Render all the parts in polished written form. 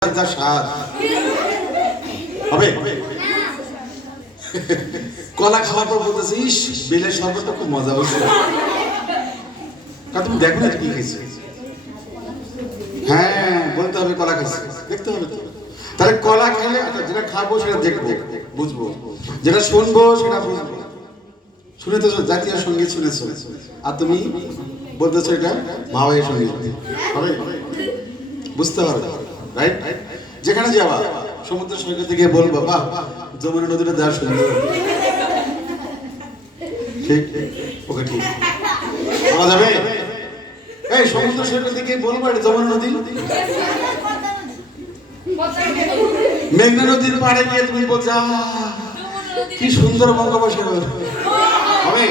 যা স্বাদ হবে। কলা খাওয়ার পর বলতেছিস বেলের শরবতটা খুব মজা হচ্ছে। তুমি দেখো না কি খেয়েছে। হ্যাঁ বলতে হবে কলা খাইছে, দেখতে হবে তো। তাহলে কলা খেলে যেটা খাবো সেটা দেখবো, বুঝবো, যেটা শুনবো সেটা বুঝবো। শুনে তো জাতীয় সঙ্গীত শুনেছো, আর তুমি বলতেছো এটা ভাওয়াই সঙ্গীত হবে, বুঝতে হবে, রাইট? যেখানে যাওয়া সমুদ্র সৈকতে গিয়ে বলবো বাহ যমুনা নদীটা যা সুন্দর, ঠিক? ওকে ঠিক বলা যাবে? এই সমুদ্র সৈকতে গিয়ে বলবো এটা যমুনা নদী। মেঘনা নদীর পাড়ে গিয়ে তুমি বলছো কি সুন্দর বঙ্গোপসাগর হবে।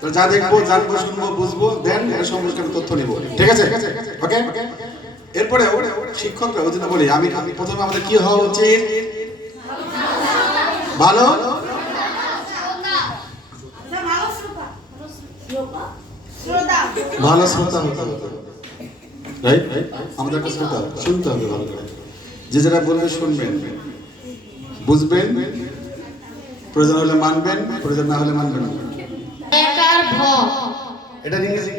তো যা দেখবো, জানবো, শুনবো, বুঝবো, দেন এর সম্পর্কে আমি তথ্য নিব, ঠিক আছে? ওকে। এরপরে শিক্ষকরা ওই জন্য বলি আমি প্রথমে আমাদের কি হওয়া উচিত? ভালো ভালো শ্রোতা হতে হবে, রাইট? আমাদের একটা শ্রোতা শুনতে হবে ভালো করে, যে যেটা বলবে শুনবেন, বুঝবেন, প্রয়োজন হলে মানবেন, প্রয়োজন না হলে মানবেন না। এটা ইংরেজি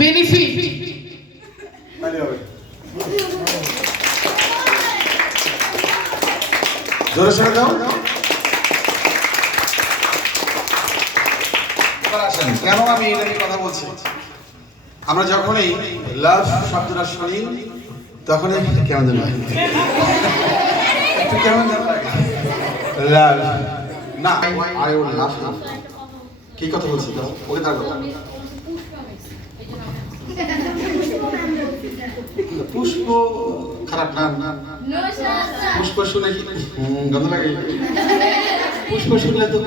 বেনিফিট জোরে সরে দাও। কেন আমি এটা নিয়ে কথা বলছি? আমরা যখনই লাভ শব্দটা শুনি তখনই কেমন যেন লাগে, একটু কেমন যেন লাগে। লাভ না, আই উড লাভ। কি কথা বলছি তো? ওকে দাঁড়াও। পুষ্প খারাপ না, পুষ্প শুনে কি গন্ধ লাগে? পুষ্প শুনলে তো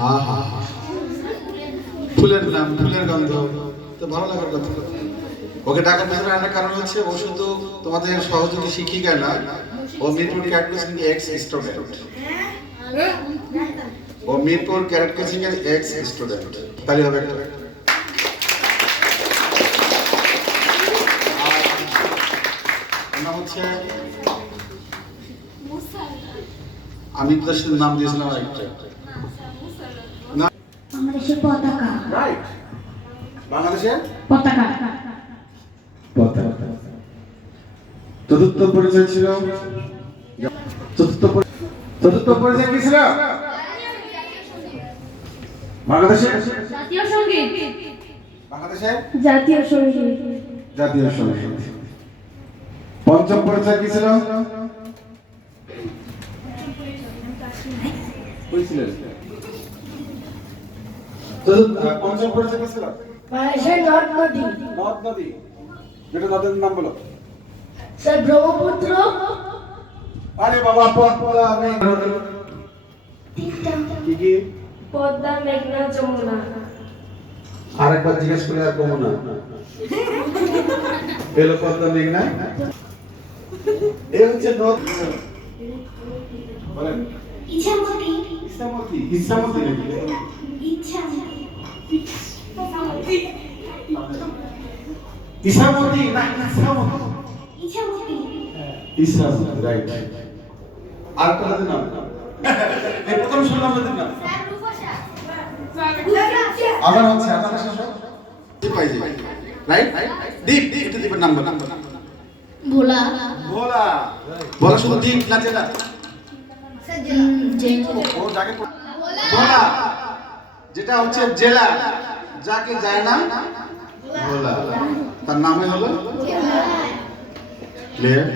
হা হা হা, ফুলের নাম, ফুলের গন্ধ তো ভালো লাগার কথা। ওকে ডাকার পিছনে একটা কারণ হচ্ছে ও শুধু তোমাদের সহযোগী শিক্ষিকা না, ও মিরপুর ক্যারেট কোচিং এর এক্স স্টুডেন্ট। ও মিরপুর ক্যারেট কোচিং এর এক্স স্টুডেন্ট। তাহলে হবে একটা। হচ্ছে আমি দেশের নাম দিয়েছিলাম একটা, বাংলাদেশের পতাকা, রাইট? বাংলাদেশের পতাকা। চতুর্থ পরিচয় ছিল, চতুর্থ পরিচয় কি ছিল? বাংলাদেশের জাতীয় সঙ্গীত, বাংলাদেশের জাতীয় সঙ্গীত, জাতীয় সঙ্গীত। পঞ্চম পরিচয় কি ছিল? পঞ্চম পরিচয় কি ছিল? বাংলাদেশের নদ নদী, নদ নদী। যেটা নদের নাম বলো। স্যার ব্রহ্মপুত্র। আরে বাবা পদ্মা, কি কি? পদ্মা, মেঘনা, যমুনা। আরেকবার জিজ্ঞেস করে আর কমো না। পেলো পদ্মা, মেঘনা, এই হচ্ছে নদ। বলেন ইছামতি, ইছামতি। ইছামতি নাকি? ইছামতি, ইছামতি না ইছামতি? ইছামতি, ইছামতি, রাইট। আর কোন নাম? এই প্রথম শুনলাম নদীর নাম। আবার হচ্ছে আবার শেষ দ্বীপ পাই যাই, রাইট? দ্বীপ, এটা দ্বীপের নাম বলো। ভোলা, ভোলা। ভোলা শুধু দ্বীপ না, জেলা? ও যাকে ভোলা, যেটা হচ্ছে জেলা, যাকে যায় না ভোলা, তার নামে হলো ক্লিয়ার।